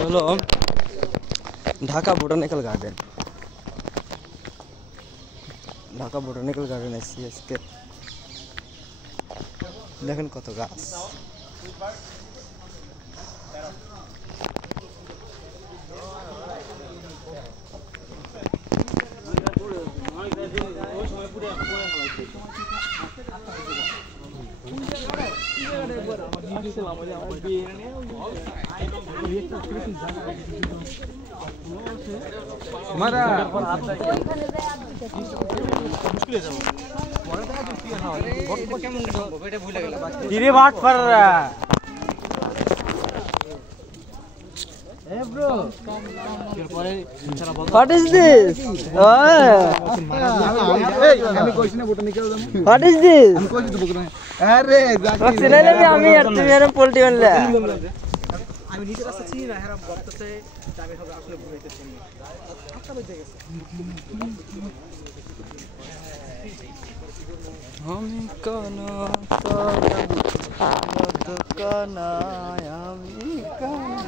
হলো Dhaka botanical garden. Dhaka botanical garden এসছি আজকে। দেখেন কত গাছ। What is this? What is this? আমি নিজের কাছে চিনি না হেরা বলতেছে আমি হবে আসলে বুঝাইতেছি না আচ্ছা বুঝে গেছে আমি কানা তো কানা আমি কানা